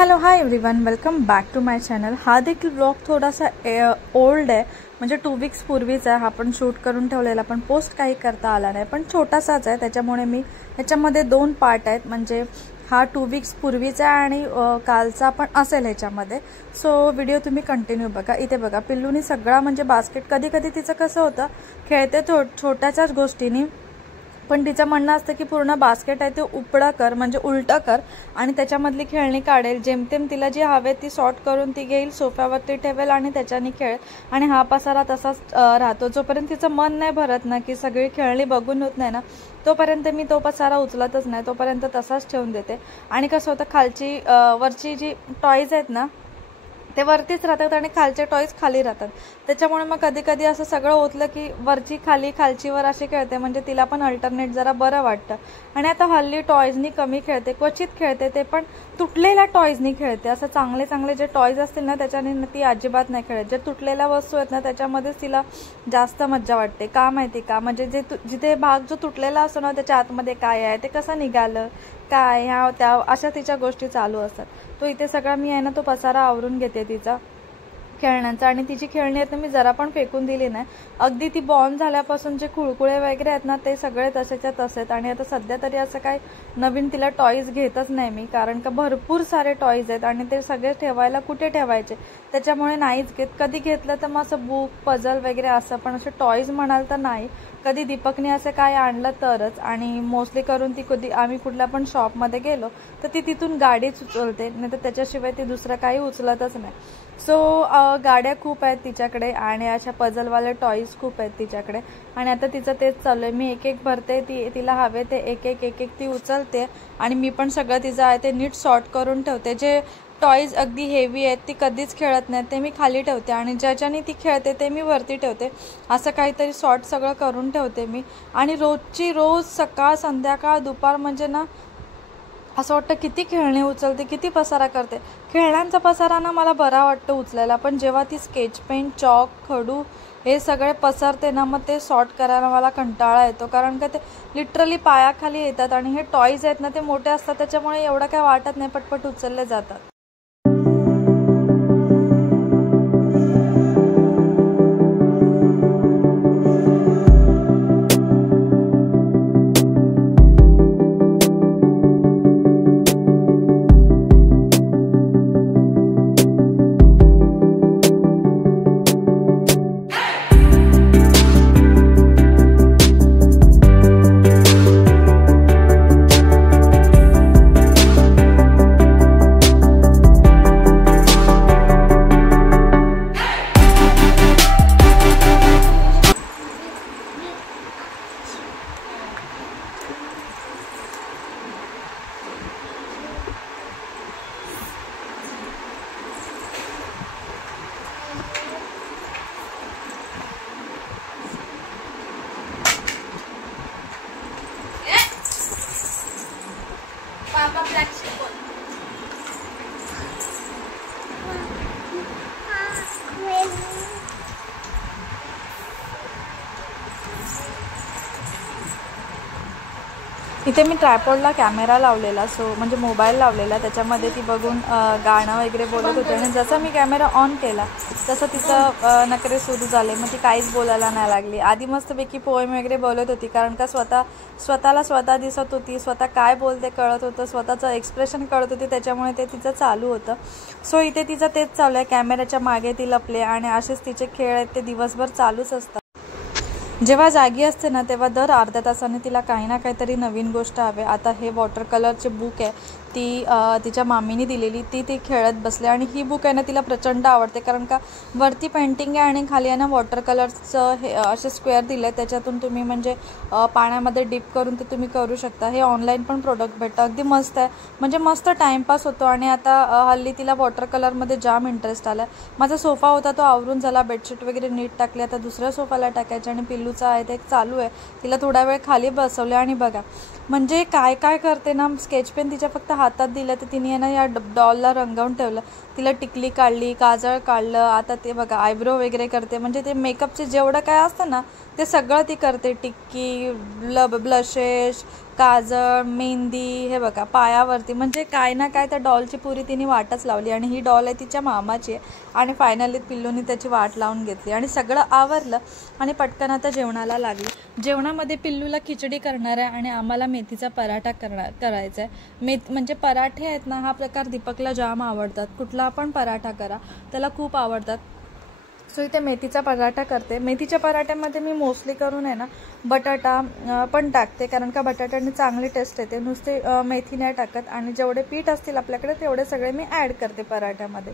Hello hi everyone, welcome back to my channel. हा देखील blog थोडासा ओल्ड आहे, म्हणजे 2 वीक्स पूर्वीचा हा पण शूट करून ठेवलेला, पण पोस्ट काही करता आला नाही, पण छोटासाच आहे, त्याच्यामुळे मी ह्याच्यामध्ये 2 पार्ट आहेत, म्हणजे हा 2 वीक्स पूर्वीचा आणि कालचा पण असेल ह्याच्यामध्ये। सो व्हिडिओ तुम्ही कंटिन्यू बघा। इथे बघा, पिल्लूनी सगळा म्हणजे बास्केट, कधी कधी तिचं कसं होतं, खेळते छोट्याच्याच गोष्टींनी, पण तिचं म्हणणं असतं की पूर्ण बास्केट आहे ते उपडा कर, म्हणजे उलटा कर, आणि त्याच्यामधली खेळणी काढेल, जेमतेम तिला जी हवे ती सॉर्ट करून ती घेईल, सोफ्यावरती ठेवेल आणि त्याच्याने खेळ, आणि हा पसारा तसाच राहतो। जोपर्यंत तिचं मन नाही भरत ना, की सगळी खेळणी बघून होत नाही ना, तोपर्यंत मी तो पसारा उचलतच नाही, तोपर्यंत तसाच ठेवून देते। आणि कसं होतं, खालची वरची जी टॉयज आहेत ना ते वरतीच राहतात आणि खालचे टॉयज खाली राहतात, त्याच्यामुळे मग कधी कधी असं सगळं ओतलं की वरची खाली खालची वर अशी खेळते, म्हणजे तिला पण अल्टरनेट जरा बरं वाटतं। आणि आता हल्ली टॉयजनी कमी खेळते, क्वचित खेळते, ते पण तुटलेल्या टॉयजनी खेळते। असं चांगले चांगले जे टॉयज असतील ना त्याच्याने ती अजिबात नाही खेळत, जे तुटलेल्या वस्तू आहेत ना त्याच्यामध्येच तिला जास्त मज्जा वाटते। का माहिती का, म्हणजे जिथे भाग जो तुटलेला असतो ना त्याच्या आतमध्ये काय आहे, ते कसं निघालं, काय ह्या त्या अशा तिच्या गोष्टी चालू असतात। तो इथे सगळा मी आहे ना तो पसारा आवरून घेते तिचा खेळण्यांचा, आणि तिची खेळणी आहेत ना मी जरा पण फेकून दिली नाही। अगदी ती बॉर्न झाल्यापासून जे कुळकुळे वगैरे आहेत ना ते सगळे तसेच्या तसेच। आणि आता सध्या तरी असं काय नवीन तिला टॉयज घेतच नाही मी, कारण का भरपूर सारे टॉयज आहेत आणि ते सगळे ठेवायला कुठे ठेवायचे, त्याच्यामुळे नाहीच घेत। कधी घेतलं तर मग असं बुक पझल वगैरे असं, पण असे टॉयज म्हणाल तर नाही। कधी दीपकने असं काय आणलं तरच, आणि मोस्टली करून ती कधी आम्ही कुठल्या पण शॉपमध्ये गेलो तर ती तिथून गाडीच उचलते, नाही तर त्याच्याशिवाय ती दुसरं काही उचलतच नाही। सो गाड्या खूप आहेत तिच्याकडे आणि अशा पझलवाले टॉयज खूप आहेत तिच्याकडे, आणि आता तिचं तेच चालू आहे। मी एक एक भरते, तिला हवे ते एक एक ती उचलते, आणि मी पण सगळं तिचं आहे ते नीट सॉर्ट करून ठेवते। जे टॉयज अगदी हेवी आहेत ती कधीच खेळत नाही, ते मी खाली ठेवते, आणि ज्याच्याने ती खेळते ते मी वरती ठेवते, असं काहीतरी सॉर्ट सगळं करून ठेवते मी। आणि रोज सकाळ संध्याकाळ दुपार म्हणजे ना असं वाटतं किती खेळणे उचलते, किती पसारा करते। खेळण्यांचा पसारा ना मला बरा वाटतं उचलायला, पण जेव्हा ती स्केच पेन, चॉक, खडू हे सगळे पसरते ना, मग ते सॉर्ट करायला मला कंटाळा येतो, कारण का ते लिटरली पायाखाली येतात, आणि हे टॉयज आहेत ना ते मोठे असतात, त्याच्यामुळे एवढं काय वाटत नाही, पटपट उचलले जातात। इथे मी ट्रायपॉडला कॅमेरा लावलेला, सो म्हणजे मोबाईल लावलेला, त्याच्यामध्ये ती बघून गाणं वगैरे बोलत होते, आणि जसं मी कॅमेरा ऑन केला तसं तिचं नखरे सुरू झाले, मग ती काहीच बोलायला नाही लागली। आधी मस्तपैकी पोएम वगैरे बोलत होती, कारण का स्वतःला स्वतः दिसत होती, स्वतः काय बोलते कळत होतं, स्वतःचं एक्सप्रेशन कळत होती, त्याच्यामुळे ते तिचं चालू होतं। सो इथे तिचं तेच चालू आहे, कॅमेऱ्याच्या मागे ती लपले, आणि असेच तिचे खेळ आहेत ते दिवसभर चालूच असतात। जेव्हा जागी असते ना तेव्हा दर अर्ध्या तासाने तिला काही ना काहीतरी नवीन गोष्ट हवे। आता हे वॉटर कलरचे बुक आहे, ती तिच्या मामीने दिलेली, ती खेळत बसले, आणि ही बुक आहे ना तिला प्रचंड आवडते, कारण का वरती पेंटिंग आहे आणि खाली आहे ना वॉटर कलरचं हे असे स्क्वेअर दिले, त्याच्यातून तुम्ही म्हणजे पाण्यामध्ये डिप करून ते तुम्ही करू शकता। हे ऑनलाईन पण प्रोडक्ट भेटतं, अगदी मस्त आहे, म्हणजे मस्त टाईमपास होतो। आणि आता हल्ली तिला वॉटर कलरमध्ये जाम इंटरेस्ट आला आहे। माझा सोफा होता तो आवरून झाला, बेडशीट वगैरे नीट टाकली, आता दुसऱ्या सोफाला टाकायचे, आणि पिल्लूचा आहे ते चालू आहे। तिला थोडा वेळ खाली बसवले, आणि बघा म्हणजे काय काय करते ना, स्केच पेन तिच्या फक्त हातात दिलं तर तिने ना या डॉलला रंगवून ठेवलं, तिला टिकली काढली, काजळ काढलं, आता ते बघा आयब्रो वगैरे करते, म्हणजे ते मेकअपचे जेवढं काय असतं ना ते सगळं ती करते, टिक्की, ब्लशेस, काजळ, मेहंदी, हे बघा पायावरती, म्हणजे काय ना काय त्या डॉलची पुरी तिने वाटच लावली. आणि ही डॉल आहे तिच्या मामाची आहे. आणि फायनली पिल्लूनी त्याची वाट लावून घेतली आणि सगळं आवरलं आणि पटकन आता जेवणाला लागली. जेवणामध्ये पिल्लूला खिचडी करणार आहे आणि आम्हाला मेथीचा पराठा करायचा आहे. म्हणजे पराठे आहेत ना, हा प्रकार दीपकला जाम आवडतात. कुठला पण पराठा करा त्याला खूप आवडतात. सो इथे मेथीचा पराठा करते. मेथीच्या पराठ्यामध्ये मी मोस्टली करून आहे ना बटाटा पण टाकते, कारण का बटाट्याने चांगली टेस्ट येते. नुसते मेथी नाही टाकत. आणि जेवढे पीठ असतील आपल्याकडे तेवढे सगळे मी ॲड करते पराठ्यामध्ये.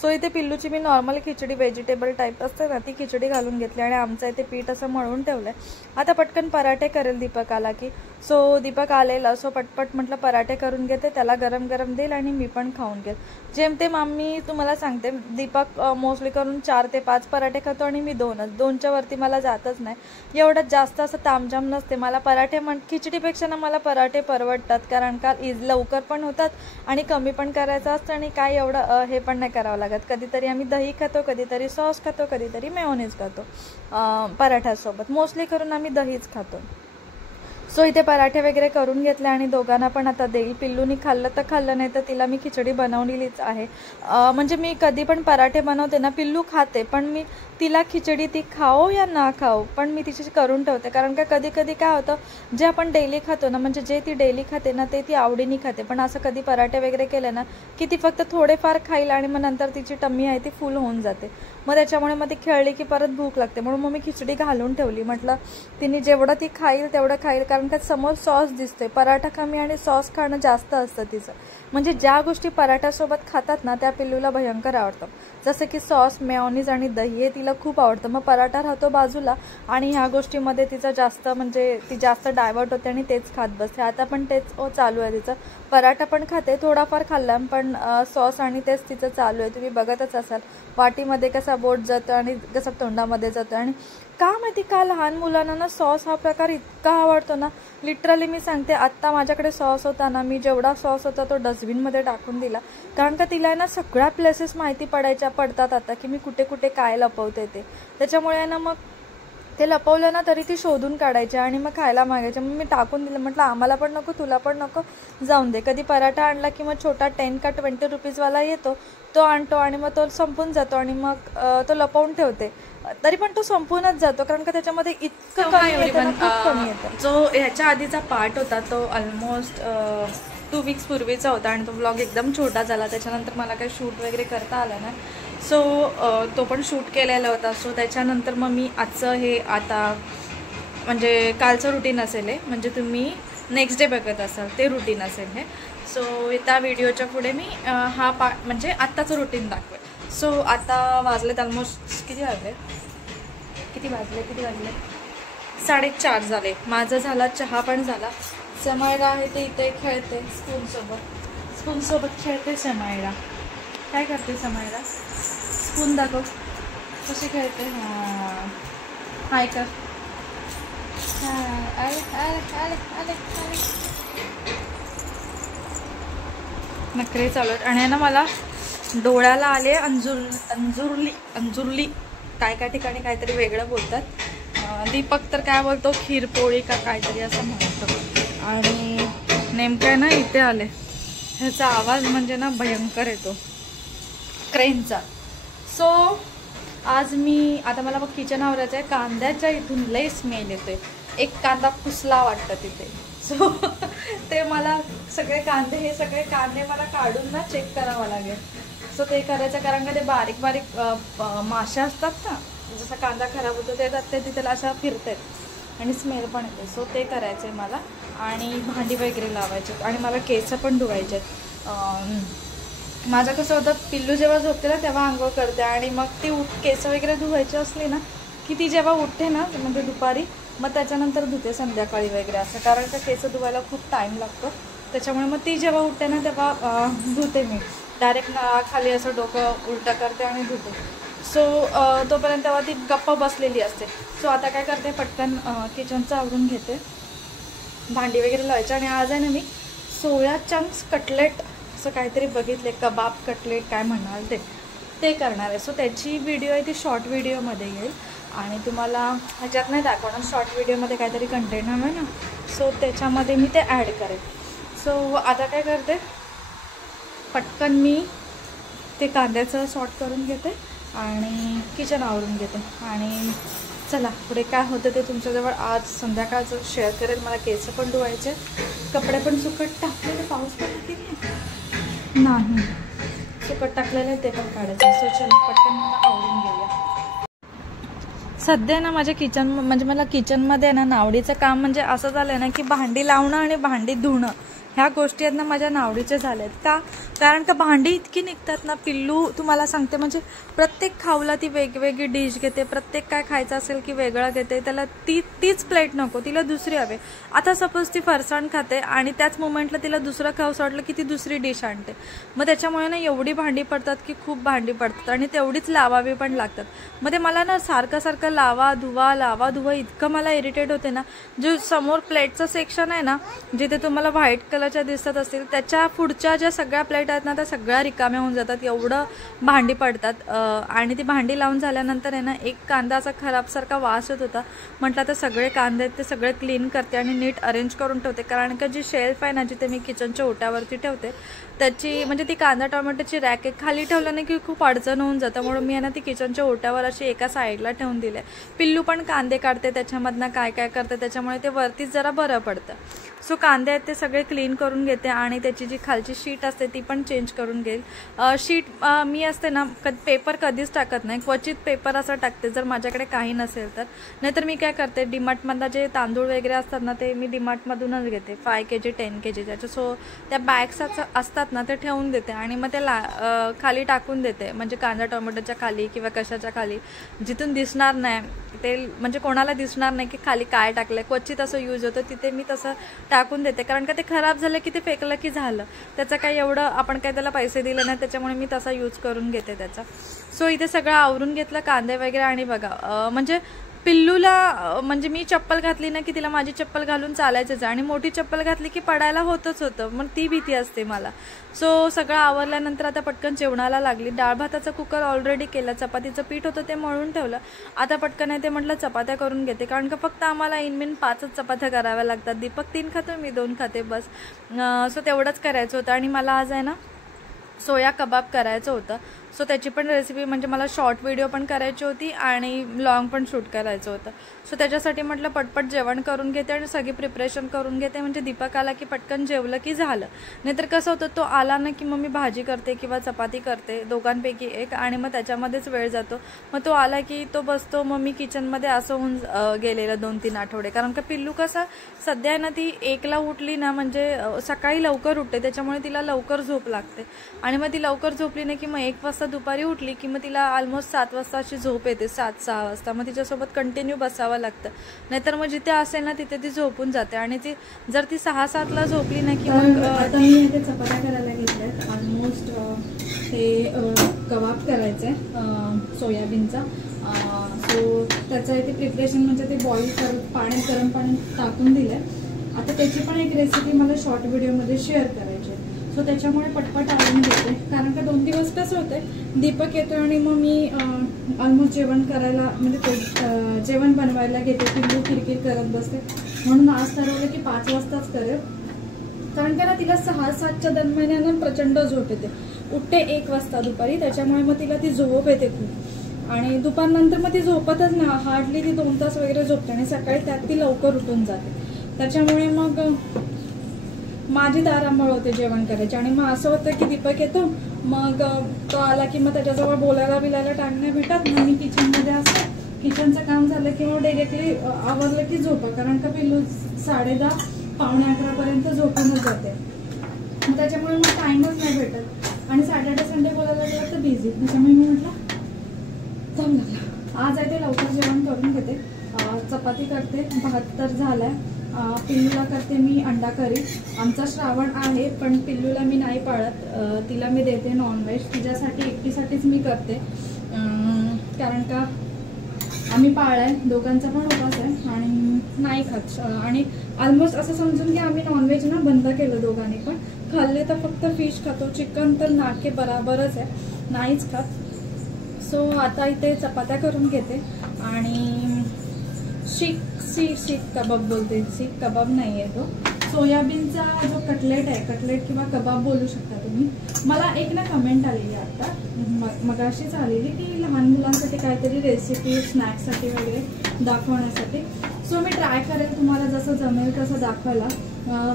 सो इथे पिल्लूची मी नॉर्मल खिचडी व्हेजिटेबल टाईप असते ना, ती खिचडी घालून घेतली आणि आमचं इथे पीठ असं मळून ठेवलं आहे. आता पटकन पराठे करेल दीपक आला की. सो दीपक आलेला, सो पटपट म्हटलं पराठे करून घेते, त्याला गरम गरम देईल आणि मी पण खाऊन घेईल. जेमतेम आम्ही तुम्हाला सांगते, दीपक मोस्टली करून 4 ते 5 पराठे खातो आणि मी 2च्या वरती मला जातच नाही. एवढंच जास्त असं तामजाम नसते मला. पराठे खिचडीपेक्षा ना मला पराठे परवडतात, कारण का लवकर पण होतात आणि कमी पण करायचं असतं आणि काय एवढं हे पण नाही करावं लागत. कधीतरी आम्ही दही खातो, कधीतरी सॉस खातो, कधीतरी मेयोनीज खातो पराठ्यासोबत. मोस्टली करून आम्ही दहीच खातो. सो इथे पराठे वगैरे करून घेतले आणि दोघांना पण आता देईल. पिल्लूनी खाल्लं तर खाल्लं, नाही तर तिला मी खिचडी बनवलेलीच आहे. म्हणजे मी कधी पण पराठे बनवते ना, पिल्लू खाते, पण मी तिला खिचडी ती खाओ या ना खाओ पण मी तिची करून ठेवते. कारण का कधी कधी काय होतं, जे आपण डेली खातो ना, म्हणजे जे ती डेली खाते ना ते ती आवडीने खाते. पण असं कधी पराठे वगैरे केले ना की ती फक्त थोडेफार खाईल आणि मग नंतर तिची टम्मी आहे ती फुल होऊन जाते. मग त्याच्यामुळे मग ती खेळली की परत भूक लागते. म्हणून मग मी खिचडी घालून ठेवली. म्हटलं तिने जेवढं ती खाईल तेवढं खाईल, कारण का समोर सॉस दिसतोय. पराठा कमी आणि सॉस खाणं जास्त असतं तिचं. म्हणजे ज्या गोष्टी पराठ्यासोबत खातात ना त्या पिल्लूला भयंकर आवडतं. जसं की सॉस, मेयोनीज आणि दही हे तिला खूप आवडतं. मग पराठा राहतो बाजूला आणि ह्या गोष्टीमध्ये तिचं जास्त म्हणजे ती जास्त डायवर्ट होते आणि तेच खात बसते. आता पण तेच चालू आहे तिचं. पराठा पण खाते, थोडाफार खाल्ला, पण सॉस आणि तेच तिचं चालू आहे. तुम्ही बघतच असाल वाटीमध्ये कसा बोट जातो आणि कसा तोंडामध्ये जातो. आणि का माहिती का लहान मुलांना ना सॉस हा प्रकार इतका आवडतो ना, लिटरली मी सांगते. आत्ता माझ्याकडे सॉस होता ना, मी जेवढा सॉस होता तो डस्टबिनमध्ये टाकून दिला, कारण का तिला ना सगळ्या प्लेसेस माहिती पडतात आता की मी कुठे कुठे काय लपवते ते. त्याच्यामुळे ना मग ते लपवलं ना तरी ती शोधून काढायचे आणि मग खायला मागायचे. मग मी टाकून दिलं. म्हटलं आम्हाला पण नको, तुला पण नको, जाऊन दे. कधी पराठा आणला की मग छोटा 10 का 20 रुपीजवाला येतो, तो आणतो आणि मग तो संपून जातो आणि मग तो लपवून ठेवते. तरी पण तो संपूनच जातो, कारण का त्याच्यामध्ये इतकं कमी येतं. जो ह्याच्या आधीचा पार्ट होता तो ऑलमोस्ट 2 वीक्स पूर्वीचा होता आणि तो ब्लॉग एकदम छोटा झाला. त्याच्यानंतर मला काही शूट वगैरे करता आलं नाही. सो तो पण शूट केलेला होता. सो त्याच्यानंतर मग मी आजचं हे आता म्हणजे कालचं रुटीन असेल हे, म्हणजे तुम्ही नेक्स्ट डे बघत असाल ते रुटीन असेल हे. सो त्या व्हिडिओच्या पुढे मी हा म्हणजे आत्ताचं रुटीन दाखवेल. सो आता वाजलेत ऑलमोस्ट किती वाजले 4:30 झाले. माझं झाला, चहा पण झाला. समायला आहे ते इथे खेळते स्पूनसोबत खेळते. समायला काय करते? समायला स्पून दाखव कशी खेळते. हाय कर. आले नखरे चालू आहेत. आणि ना मला डोळ्याला आले अंजुरली काय ठिकाणी काहीतरी वेगळं बोलतात. दीपक तर काय बोलतो, खीरपोळी का काहीतरी असं म्हणतो. आणि नेमकं ना इथे आले, ह्याचा आवाज म्हणजे ना भयंकर येतो क्रेनचा. सो आज आता मला मग किचन आवरायचं आहे. कांद्याच्या इथून लई स्मेल येतोय. एक कांदा पुसला वाटतं तिथे. सो ते मला सगळे कांदे मला काढून ना चेक करावं लागेल. सो ते करायचं, कारण का ते बारीक बारीक माशा असतात ना, जसा कांदा खराब होतो ते तिथे अशा फिरतात आणि स्मेल पण येते. सो ते करायचं आहे मला. आणि भांडी वगैरे लावायचे आणि मला केस पण धुवायचे आहेत. माझं कसं होतं, पिल्लू जेव्हा झोपते ना तेव्हा आंघोळ करते आणि मग ती केस वगैरे धुवायची असली ना की ती जेव्हा उठते ना म्हणजे दुपारी, मग त्याच्यानंतर धुते संध्याकाळी वगैरे असं, कारण का केस धुवायला खूप टाईम लागतो. त्याच्यामुळे मग ती जेव्हा उठते ना तेव्हा धुते मी. डायरेक्ट खाली असं डोकं उलटं करते आणि धुते. सो तोपर्यंत तेव्हा ती गप्पा बसलेली असते. सो आता काय करते, पटकन किचनचं आवरून घेते, भांडी वगैरे लावायची. आणि आज आहे ना मी सोया चंक्स कटलेट असं काहीतरी बघितले, कबाब कटलेट काय म्हणाल ते करणार आहे. सो त्याची व्हिडिओ आहे ती शॉर्ट व्हिडिओमध्ये येईल. आणि तुम्हाला ह्याच्यात नाही दाखवणार, शॉर्ट व्हिडिओमध्ये काहीतरी कंटेंट हवं ना, सो त्याच्यामध्ये मी ते ॲड करेन. सो आता काय करते, पटकन मी ते कांद्याचं सॉर्ट करून घेते आणि किचन आवरून घेते. आणि चला पुढे काय होतं ते तुमच्याजवळ आज संध्याकाळचं शेअर करेल. मला केस पण धुवायचे, कपडे पण सुकट टाकलेले, पाऊस पडला की नाही, सुकट टाकलेले ते पण काढायचे. सो चला पटकन मला आवरून घेऊया. सध्या ना माझ्या किचन म्हणजे मला किचनमध्ये ना नावडीचं काम म्हणजे असं झालं आहे ना की भांडी लावणं आणि भांडी धुणं ह्या गोष्टी आहेत ना माझ्या नावडीच्या झाल्यात. का? कारण का भांडी इतकी निघतात ना. पिल्लू तुम्हाला सांगते म्हणजे प्रत्येक खाऊला ती वेगवेगळी डिश घेते, प्रत्येक काय खायचं असेल की वेगळं घेते, त्याला तीच प्लेट नको, तिला दुसरी हवे. आता सपोज ती फरसाण खाते आणि त्याच मोमेंटला तिला दुसरं खाऊस वाटलं की ती दुसरी डिश आणते. मग त्याच्यामुळे ना एवढी भांडी पडतात की खूप भांडी पडतात आणि तेवढीच लावावी पण लागतात. मग ते मला ना सारखं लावा धुवा इतकं मला इरिटेट होते ना. जो समोर प्लेटचं सेक्शन आहे ना, जिथे तुम्हाला व्हाईट कलरच्या दिसत असतील, त्याच्या पुढच्या ज्या सगळ्या प्लेट आहेत ना त्या सगळ्या रिकाम्या होऊन जातात, एवढं भांडी पडतात. आणि ती भांडी लावून झाल्यानंतर आहे ना एक कांदा असा खराबसारखा वास येत होता. म्हटलं तर सगळे कांदे आहेत ते सगळे क्लीन करते आणि नीट अरेंज करून ठेवते. कारण का जी शेल्फ आहे ना जिथे मी किचनच्या ओट्यावरती ठेवते त्याची म्हणजे ती कांदा टोमॅटोची रॅक आहे, खाली ठेवलं नाही की खूप अडचण होऊन जातं. म्हणून मी ना ती किचनच्या ओट्यावर अशी एका साईडला ठेवून दिले. पिल्लू पण कांदे काढते त्याच्यामधनं काय करते, त्याच्यामुळे ते वरतीच जरा बरं पडतं. सो कांदे आहेत ते सगळे क्लीन करून घेते आणि त्याची जी खालची शीट असते ती पण चेंज करून घेईल. शीट मी असते ना पेपर कधीच टाकत नाही, क्वचित पेपर असं टाकते जर माझ्याकडे काही नसेल तर. नाहीतर मी काय करते, डीमार्टमधला जे तांदूळ वगैरे असतात ना ते मी डीमार्टमधूनच घेते, 5 kg 10 kg त्याच्या. सो त्या बॅग्स असतात ना ते ठेवून देते आणि मग ते खाली टाकून देते, म्हणजे कांदा टोमॅटोच्या खाली किंवा कशाच्या खाली, जिथून दिसणार नाही ते, म्हणजे कोणाला दिसणार नाही की खाली काय टाकलंय. क्वचित असं यूज होतं तिथे मी तसं टाकून देते. कारण का ते खराब झालं की ते फेकलं की झालं, त्याचं काही एवढं आपण काही त्याला पैसे दिले नाही, त्याच्यामुळे मी तसा यूज करून घेते त्याचा. सो इथे सगळं आवरून घेतलं कांदे वगैरे. आणि बघा म्हणजे पिल्लूला म्हणजे मी चप्पल घातली ना की तिला माझी चप्पल घालून चालायचंच, आणि मोठी चप्पल घातली की पडायला होतं, मग ती भीती असते मला. सो सगळं आवरल्यानंतर आता पटकन जेवणाला लागली. डाळ भाताचा कुकर ऑलरेडी केला, चपातीचं पीठ होतं ते मळून ठेवलं. आता पटकन आहे ते म्हटलं चपात्या करून घेते, कारण का फक्त आम्हाला इनमिन 5च चपात्या कराव्या लागतात. दीपक 3 खातो, मी 2 खाते बस. सो तेवढंच करायचं होतं. आणि मला आज आहे ना सोया कबाब करायचं होतं. सो त्याची पण रेसिपी म्हणजे मला शॉर्ट व्हिडिओ पण करायची होती आणि लॉंग पण शूट करायचं होतं. सो त्याच्यासाठी म्हटलं पटपट जेवण करून घेते आणि सगळी प्रिपरेशन करून घेते, म्हणजे दीपक आला की पटकन जेवलं की झालं. नाहीतर कसं होतं, तो आला ना की मग मी भाजी करते किंवा चपाती करते, दोघांपैकी एक, आणि मग त्याच्यामध्येच वेळ जातो. मग तो आला की तो बसतो, मग मी किचनमध्ये असं होऊन गेलेलं 2-3 आठवडे. कारण का पिल्लू कसं सध्या ना ती 1ला उठली ना, म्हणजे सकाळी लवकर उठते, त्याच्यामुळे तिला लवकर झोप लागते. आणि मग ती लवकर झोपली नाही की मग 1 वाजता दुपारी उठली की मग तिला ऑलमोस्ट 7 वाजता अशी झोप येते, 7-6 वाजता. मग तिच्यासोबत कंटिन्यू बसावं लागतं, नाहीतर मग जिथे असेल ना तिथे ती झोपून जाते. आणि ती जर ती 6-7ला झोपली ना की मग आता मी इथे चपात्या करायला घेतल्यात. ऑलमोस्ट हे कबाब करायचं आहे सोयाबीनचा. सो त्याचं इथे प्रिपरेशन म्हणजे ते बॉईल करत गरम पाणी टाकून दिलं आहे. आता त्याची पण एक रेसिपी मला शॉर्ट व्हिडिओमध्ये शेअर करायची आहे. सो त्याच्यामुळे पटपट आवरून घेते, कारण का 2 दिवस कसं होतं, दीपक येतो आणि मग मी ऑलमोस्ट जेवण करायला म्हणजे जेवण बनवायला घेते, पिल्लू किरकिर करत बसते. म्हणून आज ठरवलं की 5 वाजताच करेल. कारण का ना तिला 6-7च्या दरम्यान प्रचंड झोप येते, उठते 1 वाजता दुपारी, त्याच्यामुळे मग तिला ती झोप येते खूप. आणि दुपारनंतर मग ती झोपतच नाही, हार्डली ती 2 तास वगैरे झोपते आणि सकाळी त्यात ती लवकर उठून जाते. त्याच्यामुळे मग माझी तारांबळ होते जेवण करायची. आणि मग असं होतं की दीपक येतो, मग तो आला की मग त्याच्याजवळ बोलायला बिलायला टाइम नाही भेटत. मग मी किचनमध्ये असते, किचनचं काम झालं की मग डायरेक्टली आवरलं की झोपा, कारण का पिल्लू 10:30 पावणे 11पर्यंत झोपूनच जाते. मग त्याच्यामुळे मग टाईमच नाही भेटत. आणि सॅटर्डे संडे बोलायला गेलं तर बिझी, त्याच्यामुळे मी म्हटलं जमलं आज आहे ते लवकर जेवण करून घेते. चपाती करते, भात तर झालाय. पिल्लूला करते मी अंडा करी. आमचा श्रावण आहे पण पिल्लूला मी नाही पाळत, तिला मी देते नॉनव्हेज. तिच्यासाठी एकटीसाठीच मी करते, कारण का आम्ही पाळाय, दोघांचा पण उपास आहे आणि नाही खात. आणि ऑलमोस्ट असं समजून की आम्ही नॉनव्हेज ना बंद केलं दोघांनी पण. खाल्ले तर फक्त फिश खातो, चिकन तर नाके बराबरच आहे, नाहीच खात. सो आता इथे चपात्या करून घेते आणि शीख कबाब बोलते, शीख कबाब नाही आहे तो, सोयाबीनचा जो कटलेट आहे, कटलेट किंवा कबाब बोलू शकता तुम्ही. मला एक ना कमेंट आलेली आता मगाशीच आलेली की लहान मुलांसाठी काहीतरी रेसिपी स्नॅक्ससाठी वगैरे दाखवण्यासाठी. सो मी ट्राय करेल, तुम्हाला जसं जमेल तसं दाखवायला.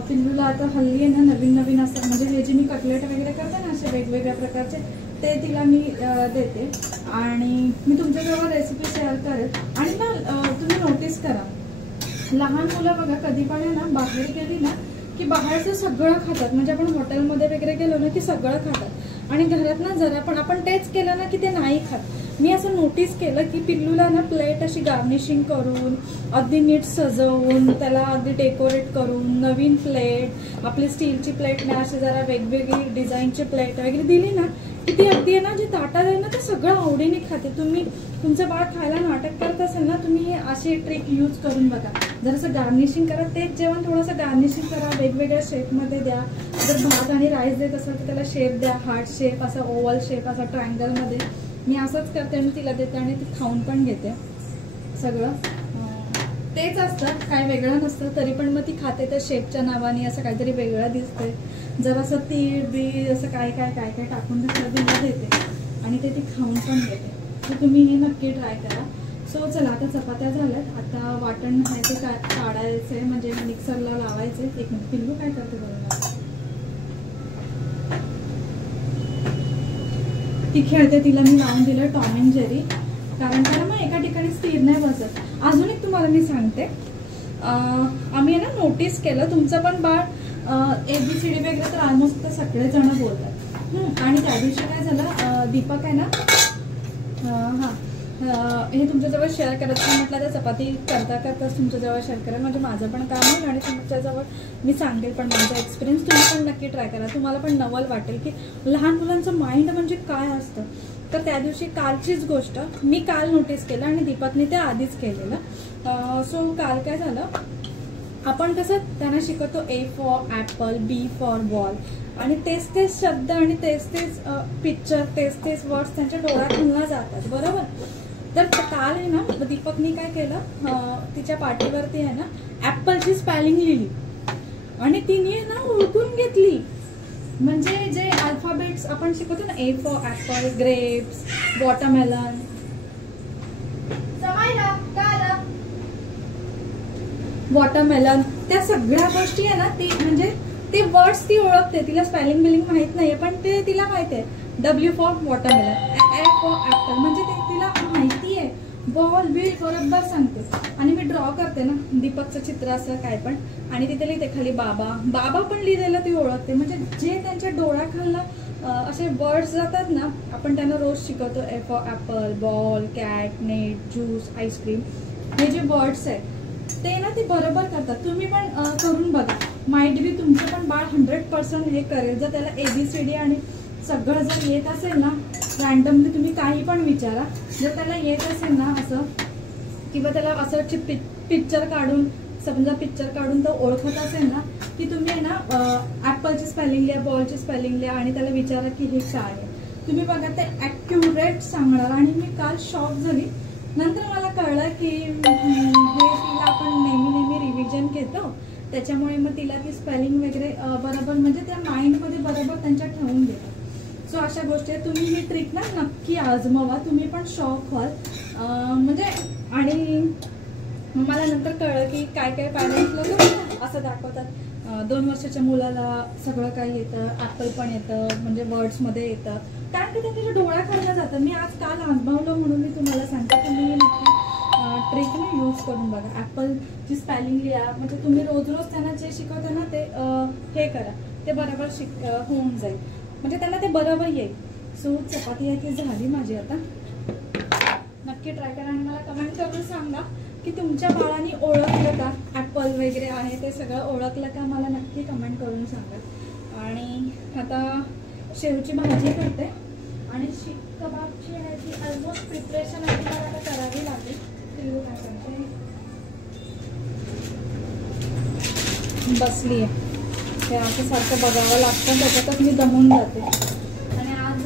पिल्लूला आता हल्ली आहे ना नवीन नवीन असं, म्हणजे हे जे मी कटलेट वगैरे करते ना असे वेगवेगळ्या प्रकारचे, ते तिला मी देते आणि मी तुमच्याजवळ रेसिपी शेअर करेल. आणि ना तुम्ही नोटीस करा, लहान मुलं बघा कधी पण आहे ना बाहेर गेली ना की बाहेरचं सगळं खातात. म्हणजे आपण हॉटेलमध्ये वगैरे गेलो ना की सगळं खातात आणि घरात ना जरा पण आपण तेच केलं ना की ते नाही खात. मी असं नोटीस केलं की पिल्लूला ना प्लेट अशी गार्निशिंग करून अगदी नीट सजवून त्याला अगदी डेकोरेट करून नवीन प्लेट, आपली स्टीलची प्लेट ना अशी जरा वेगवेगळी डिझाईनची प्लेट वगैरे दिली ना की ती अगदी आहे ना जे ताटात आहे ना ते सगळं आवडीने खाते. तुम्ही तुमचं बाळ खायला नाटक करत असेल ना, तुम्ही अशी ट्रिक यूज करून बघा. जरासं गार्निशिंग करा, तेच जेवण थोडंसं गार्निशिंग करा, वेगवेगळ्या शेपमध्ये द्या. जर भात आणि राईस देत असेल तर त्याला शेप द्या, हार्ट शेप, असा ओव्हल शेप, असा ट्रायंगलमध्ये. मी असंच करते आणि तिला देते आणि ती खाऊन पण घेते. सगळं तेच असतं, काय वेगळं नसतं, तरी पण मग ती खाते त्या शेपच्या नावाने. असं काहीतरी वेगळं दिसतंय, जरासं तीळ बीळ असं काय काय काय काय टाकून तिला देते आणि ते ती खाऊन पण घेते. तर तुम्ही हे नक्की ट्राय करा. सो चला, आता चपात्या झाल्यात, आता वाटण आहे ते काढायचे, म्हणजे मिक्सरला लावायचे. एक मिनिट, पिल्लू काय करते बरोबर, ती खेळते, तिला मी लावून दिलं टॉम अँड जेरी, कारण त्याला मग एका ठिकाणी स्थिर नाही बसत. अजून एक तुम्हाला मी सांगते, आम्ही ना नोटीस केलं, तुमचं पण बाळ ABCD वगैरे तर ऑलमोस्ट सगळेजण बोलतात. आणि त्या दिवशी काय झालं, दीपक आहे ना हे तुमच्याजवळ शेअर करत म्हटलं, तर चपाती करता करताच तुमच्याजवळ शेअर करा, म्हणजे माझं पण काम होईल आणि तुमच्याजवळ मी सांगेल पण माझा एक्सपिरियन्स. तुम्ही पण नक्की ट्राय करा, तुम्हाला पण नवल वाटेल की लहान मुलांचं माइंड म्हणजे काय असतं. तर त्या दिवशी कालचीच गोष्ट मी काल नोटीस केलं आणि दीपकने ते आधीच केलेलं. सो काल काय झालं, आपण कसं त्यांना शिकवतो A for Apple, B for ball, आणि तेच तेच शब्द आणि तेच तेच पिक्चर, तेच तेच वर्ड्स त्यांच्या डोळ्यात घुलला जातात, बरोबर. तर काल आहे ना दीपकनी काय केलं, तिच्या पाठीवरती आहे ना ॲपलची स्पेलिंग लिहिली आणि तिने ना ओळखून घेतली. म्हणजे जे अल्फाबेट्स आपण शिकवतो ना, A for Apple, grapes, watermelon, watermelon, त्या सगळ्या गोष्टी आहे ना ती, म्हणजे ते वर्ड्स ती ओळखते. तिला स्पेलिंग बिलिंग माहित नाहीये, पण ते तिला माहिती आहे. W for watermelon, A for Apple, म्हणजे ते तिला माहिती आहे. बॉल बिल बरोबर सांगते. आणि मी ड्रॉ करते ना दीपकचं चित्र असं काय पण, आणि तिथे लिहिते खाली बाबा, बाबा पण लिहिलेलं ती ओळखते. म्हणजे जे त्यांच्या डोळ्याखालनं असे वर्ड्स जातात ना, आपण त्यांना रोज शिकवतो A for Apple, ball, cat, net, juice, ice cream, हे जे वर्ड्स आहेत ते ना ते बरोबर करतात. तुम्ही पण करून बघा, माइट बी तुमचं पण बाळ 100% हे करेल. जर त्याला ABCD आणि सगळं जर येत असेल ना, रँडमली तुम्ही काही पण विचारा, जर त्याला येत असेल ना असं, किंवा त्याला असं पिक्चर काढून, समजा पिक्चर काढून तो ओळखत असेल ना, की तुम्ही ना ॲपलची स्पेलिंग लिहा, बॉलची स्पेलिंग लिहा आणि त्याला विचारा की हे काय आहे. तुम्ही बघा ते ॲक्युरेट सांगणार. आणि मी काल शॉक झाली, नंतर मला कळलं की हे तिला आपण नेहमी रिव्हिजन घेतो, त्याच्यामुळे मग तिला ती स्पेलिंग वगैरे बरोबर, म्हणजे त्या माइंडमध्ये बरोबर त्यांच्या ठेवून देतात. सो अशा गोष्टी तुम्ही ही ट्रिक ना नक्की आजमावा, तुम्ही पण शॉक व्हाल. म्हणजे आणि मला नंतर कळलं की काय काय पॅरेंट्स लोक असं दाखवतात, 2 वर्षाच्या मुलाला सगळं काही येतं, ॲपल पण येतं, म्हणजे वर्ड्समध्ये येतं, कारण की ते त्याच्या डोळ्याखालनं जातं. मी आज काल आजमावलं म्हणून मी तुम्हाला सांगते, तुम्ही नक्की ट्रिकने यूज करून बघा. ॲपलची स्पेलिंग लिहा, म्हणजे तुम्ही रोज रोज त्यांना जे शिकवता ना ते हे करा, ते बरोबर होऊन जाईल, म्हणजे त्यांना ते बरोबर येईल. सो चपाती आहे ती झाली माझी आता. नक्की ट्राय करा आणि मला कमेंट करून सांगा की तुमच्या बाळाने ओळखलं का, ॲपल वगैरे आहे ते सगळं ओळखलं का, मला नक्की कमेंट करून सांगा. आणि आता शेवची भाजी करते आणि शीख कबाबची आहे ती ऑलमोस्ट प्रिपरेशन आहे, मला आता करावी लागेल. काय करते, बसली आहे, ते असं सारखं बघावं लागतं, त्याच्यातच मी दमून जाते. आणि आज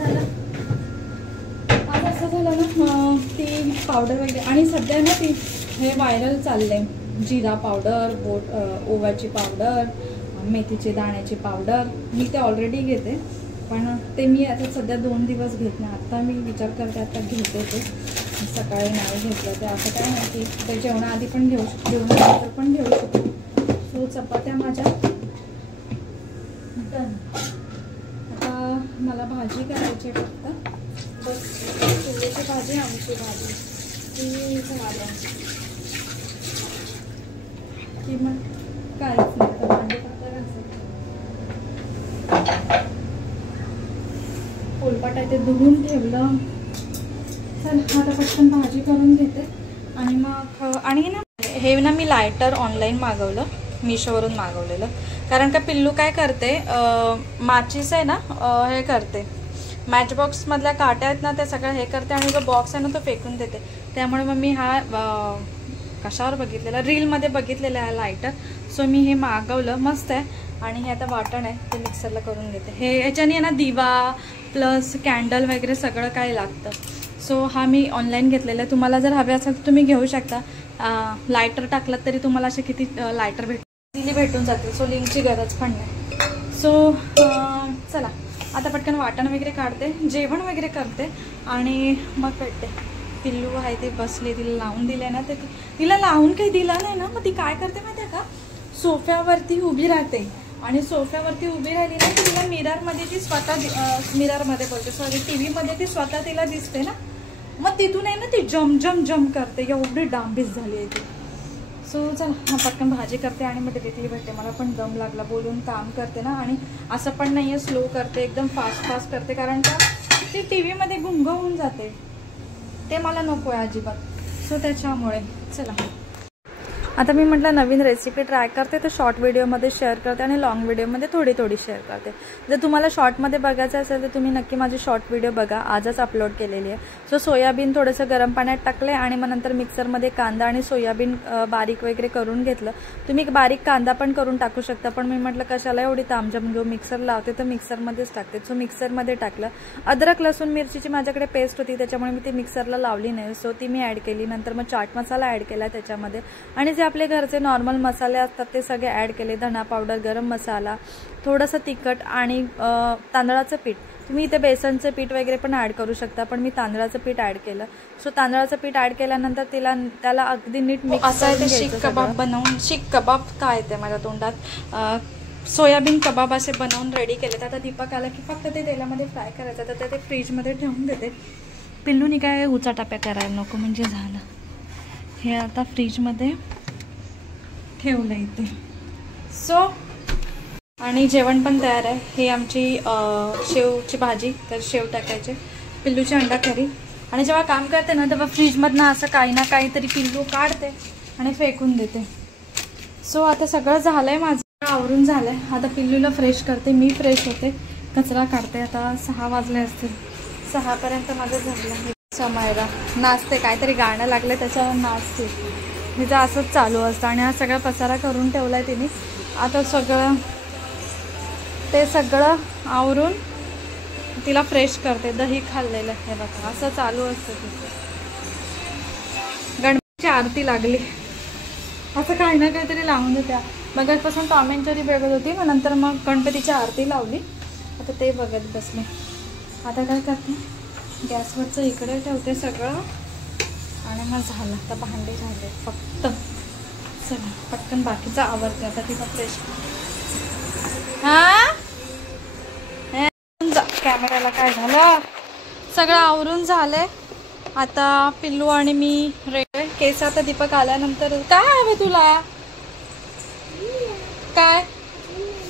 असं झालं मागवलं ना ती पावडर वगैरे, आणि सध्या ना ती हे व्हायरल चाललंय, जिरा पावडर, ओव्याची पावडर, मेथीचे दाण्याची पावडर. मी ते ऑलरेडी घेते, पण ते मी आता सध्या 2 दिवस घेत नाही. आता मी विचार करते आता घेते ते, सकाळी नाही घेतलं ते असं काय नाही की ते जेवणाआधी पण घेऊ शकतो, जेवणानंतर पण घेऊ शकतो. सो चपात्या माझ्या डन. आता मला भाजी करायची फक्त, बस. चुलीची भाजी, आमची भाजी ती झाल्या की मग काहीच नाही. तर भांडी फक्त घासायची. पोलपाट आहे ते धुवून ठेवलं. चल आता पटकन भाजी करून घेते. आणि मग आणि ना हे ना मी लायटर ऑनलाईन मागवलं, मिशोवरून मागवलेलं. कारण का पिल्लू काय करते, माचीस आहे ना हे करते, मॅचबॉक्समधल्या काट्या आहेत ना त्या सगळ्या हे करते, आणि जो बॉक्स आहे ना तो फेकून देते. त्यामुळे मग मी हा कशावर बघितलेला, रीलमध्ये बघितलेला आहे लायटर. सो मी हे मागवलं, मस्त आहे. आणि हे आता वाटण आहे ते मिक्सरला करून घेते. हे याच्याने ना दिवा प्लस कॅन्डल वगैरे सगळं काय लागतं. सो हा मी ऑनलाईन घेतलेला आहे. तुम्हाला जर हवे असेल तर तुम्ही घेऊ शकता. लायटर टाकलात तरी तुम्हाला असे किती लायटर भेटून जातील. सो लिंकची गरज पण नाही. सो चला आता पटकन वाटण वगैरे काढते, जेवण वगैरे करते आणि मग भेटते. पिल्लू आहे ती बसली, तिला लावून दिले ना, ते तिला लावून काही दिला नाही ना, मग ती काय करते माहिती आहे का, सोफ्यावरती उभी राहते. आणि सोफ्यावरती उभी राहिली ना तिला मिररमध्ये ती स्वतः, मिररमध्ये बोलते सॉरी, TV मध्ये ती स्वतः तिला दिसते ना, मग तिथून आहे ना ती जम करते. एवढी डांबीस झाली आहे ती. सो चला पटकन भाजी करते आणि मग तिथे भेटते. मला पण दम लागला, बोलून काम करते ना, आणि असं पण नाही आहे स्लो करते, एकदम फास्ट करते. कारण का ती TV मध्ये गुंग होऊन जाते, ते मला नको आहे अजिबात. सो त्याच्यामुळे चला आता मी म्हटलं नवीन रेसिपी ट्राय करते, तर शॉर्ट व्हिडिओमध्ये शेअर करते आणि लॉंग व्हिडिओमध्ये थोडी शेअर करते. जर तुम्हाला शॉर्टमध्ये बघायचं असेल तर तुम्ही नक्की माझी शॉर्ट व्हिडिओ बघा, आजच अपलोड केलेली आहे. सो सोयाबीन थोडंसं गरम पाण्यात टाकले आणि मग नंतर मिक्सरमध्ये कांदा आणि सोयाबीन बारीक वगैरे करून घेतलं. तुम्ही बारीक कांदा पण करून टाकू शकता, पण मी म्हटलं कशाला एवढी तामझाम घेऊ, मिक्सर लावते तर मिक्सरमध्येच टाकते. सो मिक्सरमध्ये टाकलं. अद्रक लसूण मिरचीची माझ्याकडे पेस्ट होती, त्याच्यामुळे मी ती मिक्सरला लावली नाही. सो ती मी ॲड केली. नंतर मग चाट मसाला ॲड केला त्याच्यामध्ये, आणि जे आपले घरचे नॉर्मल मसाले असतात ते सगळे ॲड केले. धना पावडर, गरम मसाला, थोडंसं तिखट आणि तांदळाचं पीठ. तुम्ही इथे बेसनचं पीठ वगैरे पण ॲड करू शकता, पण मी तांदळाचं पीठ ॲड केलं. सो तांदळाचं पीठ ॲड केल्यानंतर त्याला अगदी नीट मिक्स. असं आहे ते शीख कबाब बनवून, शीख कबाब काय येते माझ्या तोंडात, सोयाबीन कबाब असे बनवून रेडी केले. आता दीपक आला की फक्त ते तेलामध्ये फ्राय करायचं, तर ते फ्रीजमध्ये ठेवून देते. पिल्लूनी काय उचाटाप्या करायला नको म्हणजे झालं. हे आता फ्रीजमध्ये ठेवलं इथे. सो आणि जेवण पण तयार आहे. हे आमची शेवची भाजी, तर शेव टाकायचे, पिल्लूची अंडा करी. आणि जेव्हा काम करते ना तेव्हा फ्रीजमधनं असं काही ना काहीतरी पिल्लू काढते आणि फेकून देते. सो आता सगळं झालं आहे माझं, आवरून झालं आहे. आता पिल्लूला फ्रेश करते, मी फ्रेश होते, कचरा काढते. आता 6 वाजले असतील, 6पर्यंत माझं झालं आहे. समायला नाचते, काहीतरी गाणं लागलं त्याच्यावर नाचते. तिचं असंच चालू असतं. आणि हा सगळा पसारा करून ठेवला आहे तिने. आता ते सगळं आवरून तिला फ्रेश करते. दही खाल्लेलं हे बघा, असं चालू असतं तिचं. गणपतीची आरती लागली, असं काही ना काहीतरी लावून देत्या. मगाचपासून टॉम अँड जेरी बघत होती, मग नंतर मग गणपतीची आरती लावली. आता ते बघत बसले. आता काय करते, गॅसवरचं इकडे ठेवते सगळं, आणि मग झालं. आता भांडे झाले फक्त. चला पटकन बाकीचं आवरते. आता तिला फ्रेश. कॅमेऱ्याला काय झालं, सगळं आवरून झालंय. आता पिल्लू आणि मी रेडी. केस आता दीपक आल्यानंतर. काय हवे तुला, काय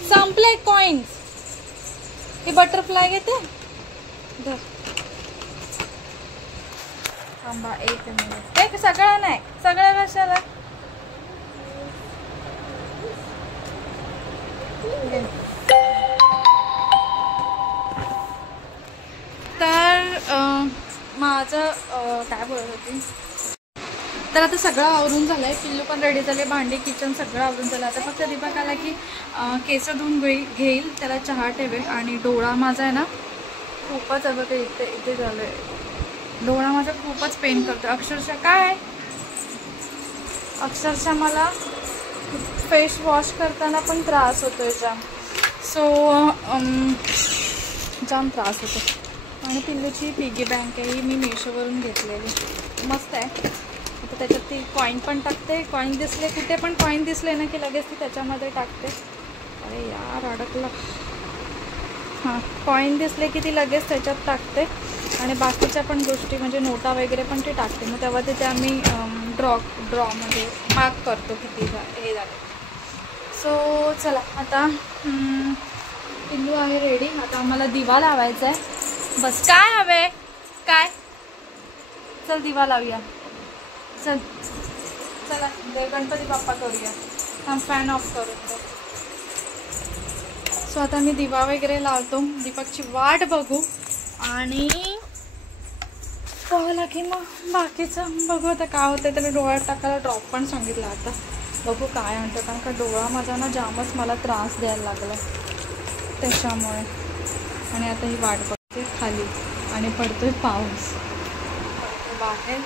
संपले कॉइन्स, हे बटरफ्लाय घेते. थांबा 1 मिनिट. एक सगळं नाही, सगळं कशाला. तर माझं काय बोलत होती, तर आता सगळं आवरून झालंय. पिल्लू पण रेडी झाले, भांडी किचन सगळं आवरून झालं. आता फक्त दीपक आला की केस धुवून घेईल, त्याला चहा ठेवेल. आणि डोळा माझा आहे ना खूपच आहे बघा, इथे झालंय. डोळा माझा खूपच पेन करतो अक्षरशः. काय अक्षरशः मला फेस वॉश करताना पण त्रास होतोय जाम. सो जाम त्रास होतो. आणि पिल्लूची पिगी बँक आहे, ही मी मेशोवरून घेतलेली, मस्त आहे. आता त्याच्यात ती कॉईन पण टाकते. कॉईन दिसले, कुठे पण कॉईन दिसले ना की लगेच ती त्याच्यामध्ये टाकते. अरे यार अडकला. हां, कॉईन दिसले की ती लगेच त्याच्यात टाकते. आणि बाकीच्या पण गोष्टी म्हणजे नोटा वगैरे पण ती टाकते. मग तेव्हा ते आम्ही ड्रॉमध्ये मार्क करतो किती हे झाले. सो चला आता पिल्लू आहे रेडी. आता आम्हाला दिवा लावायचा आहे बस. काय हवे काय? चल दिवा लावूया. चल चला गणपती बाप्पा करूया. हा फॅन ऑफ करून दे. सो आता मी दिवा वगैरे लावतो. दीपकची वाट बघू आणि पाहिला की मग बाकीचं बघू आता काय होतं. त्याला डोळ्यात टाकायला ड्रॉप पण सांगितलं. आता बघू काय म्हणतो, कारण का डोळा माझा ना जामच मला त्रास द्यायला लागला त्याच्यामुळे. आणि आता ही वाट बघते खाली आणि पडतोय पाऊस. बाहेर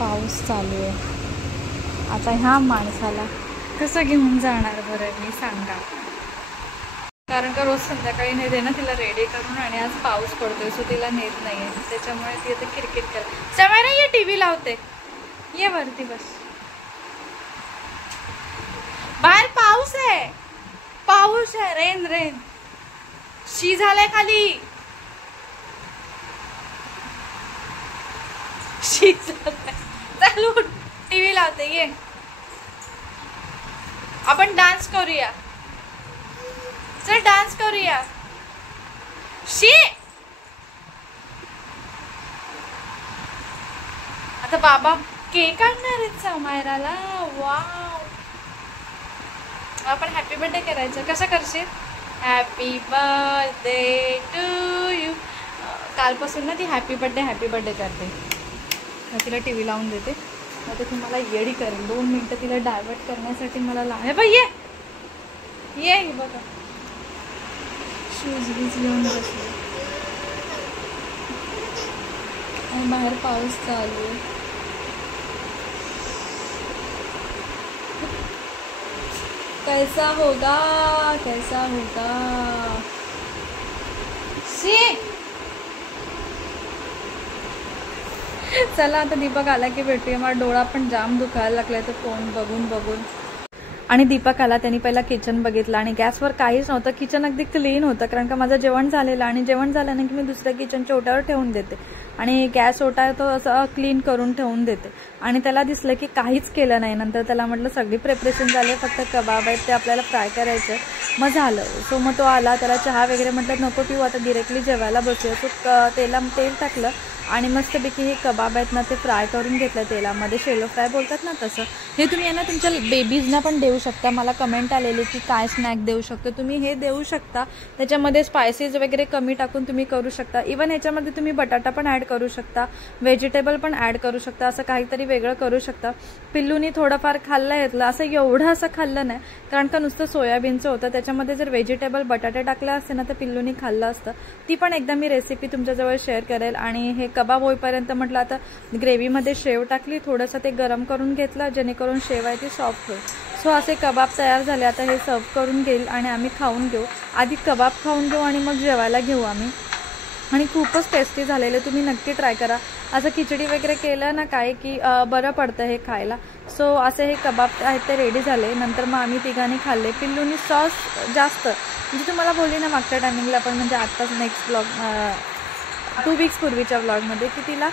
पाऊस चालू आहे. आता ह्या माणसाला कसं घेऊन जाणार बरं मी सांगा. कारण का रोज संध्याकाळी नेते ना तिला रेडी करून, आणि आज पाऊस पडतोय सो तिला नेत नाही आहे. त्याच्यामुळे ती आता क्रिकेट कर. समय ना ये टी व्ही लावते, ये वरती बस. बाहेर पाऊस आहे, पाऊस आहे. रेन रेन शी झालाय खाली. शी झालाय. चालू टी व्ही लावते, ये आपण डान्स करूया. चल डान्स करूया. शी आता बाबा केक आणणार आहेत समायराला. वाव, आपण हॅपी बर्थडे करायचं. कसं करशील? Happy birthday to you. कालपासून ना ती हॅपी बर्थडे करते. तिला टी व्ही लावून देते. आता ती मला येडी करेल. 2 मिनटं तिला डायव्हर्ट करण्यासाठी मला लाव. बाई ये बघा शूज बीज घेऊन बसले. आणि बाहेर पाऊस चालू आहे. कैसा होगा कैसा होगा. चला आता दीपक आला की भेटूया. मला डोळा पण जाम दुखायला लागलाय तो फोन बघून बघून. आणि दीपक आला, त्यांनी पहिला किचन बघितलं आणि गॅसवर काहीच नव्हतं. किचन अगदी क्लीन होतं, कारण का माझं जेवण झालेलं. आणि जेवण झालं ना की मी दुसऱ्या किचनच्या ओट्यावर ठेवून देते आणि गॅस ओटा तो असं क्लीन करून ठेवून देते. आणि त्याला दिसलं की काहीच केलं नाही. नंतर त्याला म्हटलं सगळी प्रिपरेशन झाले, फक्त कबाब आहेत ते आपल्याला फ्राय करायचं. मग झालं. सो मग तो आला, त्याला चहा वगैरे म्हटलं नको पिऊ, आता डिरेक्टली जेवायला बसूया. सो तेल टाकलं आणि मस्तपैकी हे कबाब आहेत ना ते फ्राय करून घेतलं तेलामध्ये. शेलो फ्राय बोलतात ना तसं. हे तुम्ही यांना तुमच्या बेबीजना पण देऊ शकता. मला कमेंट आलेली की काय स्नॅक देऊ शकतो. तुम्ही हे देऊ शकता. त्याच्यामध्ये स्पायसेस वगैरे कमी टाकून तुम्ही करू शकता. इवन ह्याच्यामध्ये तुम्ही बटाटा पण ॲड करू शकता, व्हेजिटेबल पण ॲड करू शकता. असं काहीतरी वेगळं करू शकता. पिल्लूनी थोडंफार खाल्लं घेतलं, असं एवढं असं खाल्लं नाही, कारण का नुसतं सोयाबीनचं होतं. त्याच्यामध्ये जर व्हेजिटेबल बटाटे टाकले असते ना तर पिल्लूनी खाल्लं असतं. ती पण एकदा मी रेसिपी तुमच्याजवळ शेअर करेल. आणि हे कबाब होईपर्यंत म्हटलं आता ग्रेव्हीमध्ये शेव टाकली, थोडंसं ते गरम करून घेतलं जेणेकरून शेव आहे ती सॉफ्ट होईल. सो असे कबाब तयार झाले. आता हे सर्व करून घेईल आणि आम्ही खाऊन घेऊ. आधी कबाब खाऊन घेऊ आणि मग जेवायला घेऊ आम्ही. आणि खूपच टेस्टी झालेले, तुम्ही नक्की ट्राय करा. असं खिचडी वगैरे केलं ना काय की बरं पडतं हे खायला. सो असे हे कबाब आहेत ते रेडी झाले. नंतर मग आम्ही तिघांनी खाल्ले. पिल्लूनी सॉस जास्त, म्हणजे तुम्हाला बोलली ना मागच्या टायमिंगला पण, म्हणजे आत्ताच नेक्स्ट ब्लॉग 2 वीक्स पूर्वीच्या ब्लॉगमध्ये, की तिला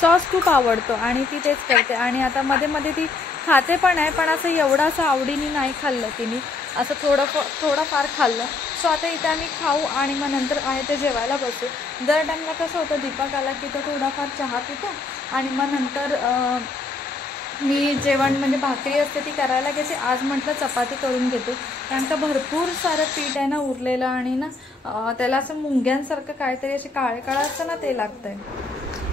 सॉस खूप आवडतो आणि ती तेच करते. आणि आता मध्ये मध्ये ती खाते पण आहे, पण असं एवढं असं आवडीने नाही खाल्लं तिने, असं थोडंफार खाल्लं. सो आता इथे आम्ही खाऊ आणि मग नंतर आहे ते जेवायला बसू. दर टाईमला कसं होतं, दीपक आला की तो थोडाफार चहा पितो आणि मग नंतर मी जेवण म्हणजे भाकरी असते ती करायला घ्यायची. आज म्हटलं चपाती करून घेते, कारण का भरपूर सारं पीठ आहे ना उरलेलं आणि ना त्याला असं मुंग्यांसारखं काहीतरी असे काळे काळं असतं ना ते लागतंय.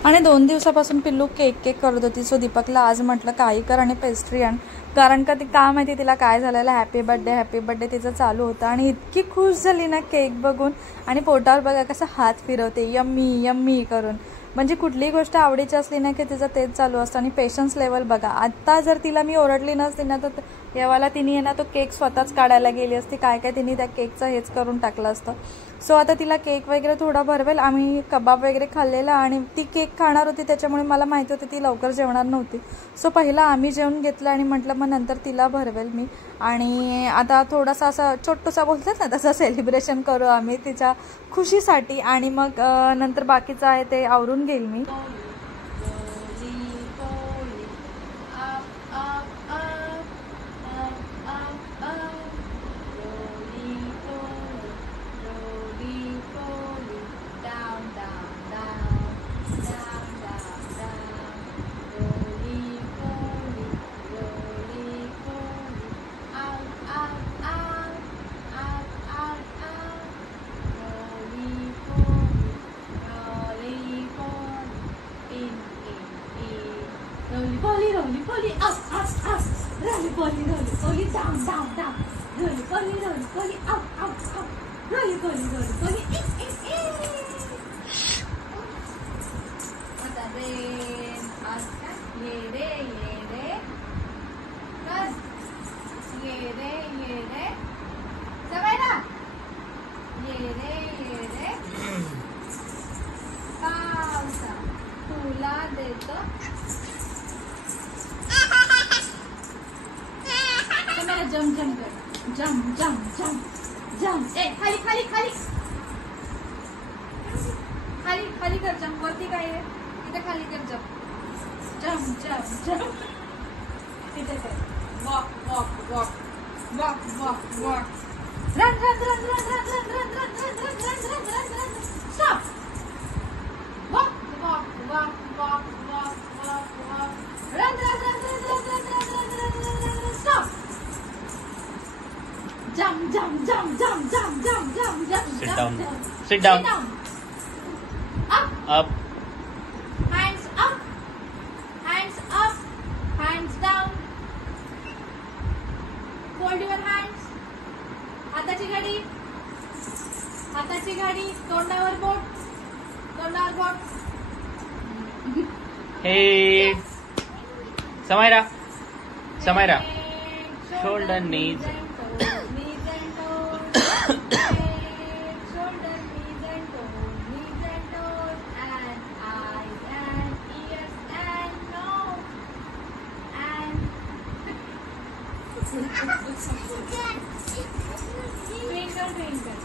आणि 2 दिवसापासून पिल्लू केक करत होती. सो दीपकला आज म्हटलं काही कर आणि पेस्ट्री आण, कारण का ती का माहिती तिला काय झालेलं, हॅपी बर्थडे तिचं चालू होतं. आणि इतकी खुश झाली ना केक बघून. आणि पोटावर बघा कसं हात फिरवते यम्मी यम्मी करून. म्हणजे कुठलीही गोष्ट आवडीची असली ना की तिचं तेच चालू असतं. आणि पेशन्स लेवल बघा, आत्ता जर तिला मी ओरडली नसती ना तर येवाला तिने ना तो केक स्वतःच काढायला गेली असती, काय काय तिने त्या केकचं हेच करून टाकलं असतं. सो आता तिला केक वगैरे थोडा भरवेल. आम्ही कबाब वगैरे खाल्लेला आणि ती केक खाणार होती, त्याच्यामुळे मला माहिती होती ती लवकर जेवणार नव्हती. सो पहिला आम्ही जेवून घेतलं आणि म्हटलं मग नंतर तिला भरवेल मी. आणि आता थोडासा असा छोटूसा बोलतात ना तसं सेलिब्रेशन करू आम्ही तिच्या खुशीसाठी. आणि मग नंतर बाकीचं आहे ते आवरून घेईल मी. Roly poly, up, up, up. Roly poly, down, down, down. Roly poly, up, up, up. Roly poly, आता रे, आता ये रे, बस ये रे, सगळे ना, ये रे, पावसा तुला देतो. जम जम कर, जम जम जम जम. ए खाली खाली खाली खाली खाली कर, जम. वरती काय आहे तिथे खाली कर, जम जम जम जम. तिथे कर, walk walk walk walk walk walk. Run run run run run run run run run run run run run run. Stop. Walk walk walk walk walk walk walk. Run run run run run run run run run run. Stop. Jump, jump, jump, jump, jump, jump, jump, jump. Sit jump, down. jump. Sit down. Up. Up. Hands up. Hands up. Hands down. Fold your hands. हाताची घडी. हाताची घडी. तोंडावर बोट. तोंडावर बोट. Head. Samaira. Samaira. Shoulder, knees. Twinkle, twinkle,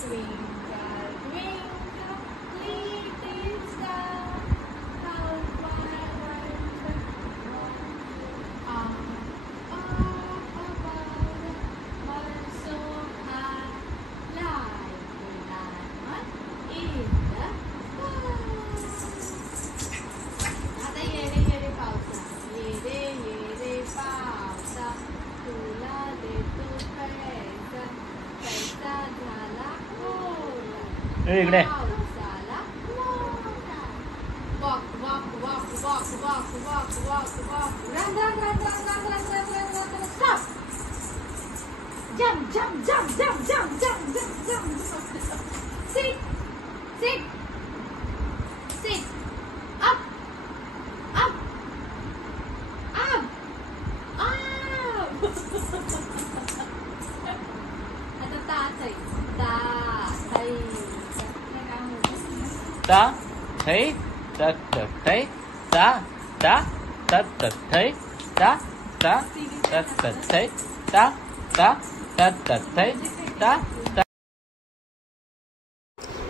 twinkle, twinkle, little star, how bright above the world so high, like a diamond in the sky. आता ये रे पावसा, ये रे पावसा, तुला देतो पैसा, पैसा झाला मोठा, इकडे पावसाला मोठा. Walk walk walk walk walk walk walk walk. Run run run run run run run run run. Stop. Jump jump jump jump jump jump jump jump. Sit sit sit. Up up up up. आता तास आहे, तास आहे. काय म्हणतो? ta thấy tật tật thấy ta ta tật tật thấy ta ta tật tật thấy ta ta tật tật thấy ta.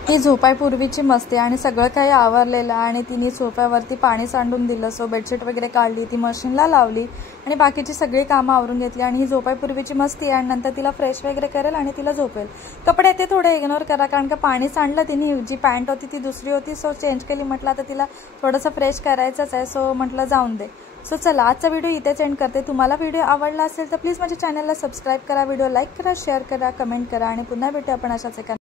ही झोपायपूर्वीची मस्ती आणि सगळं काही आवरलेलं आणि तिने सोफ्यावरती पाणी सांडून दिलं. सो बेडशीट वगैरे काढली, ती मशीनला लावली आणि बाकीची सगळी कामं आवरून घेतली. आणि ही झोपायपूर्वीची मस्ती आणि नंतर तिला फ्रेश वगैरे करेल आणि तिला झोपेल. कपडे ते थोडे इग्नोर करा कारण का पाणी सांडलं. तिने जी पॅन्ट होती ती दुसरी होती, सो चेंज केली. म्हटलं आता तिला थोडंसं फ्रेश करायचंच आहे, सो म्हटलं जाऊन दे. सो चला आजचा व्हिडिओ इथेच एंड करते. तुम्हाला व्हिडिओ आवडला असेल तर प्लीज माझ्या चॅनलला सबस्क्राईब करा, व्हिडिओ लाईक करा, शेअर करा, कमेंट करा आणि पुन्हा भेटू आपण अशाच एका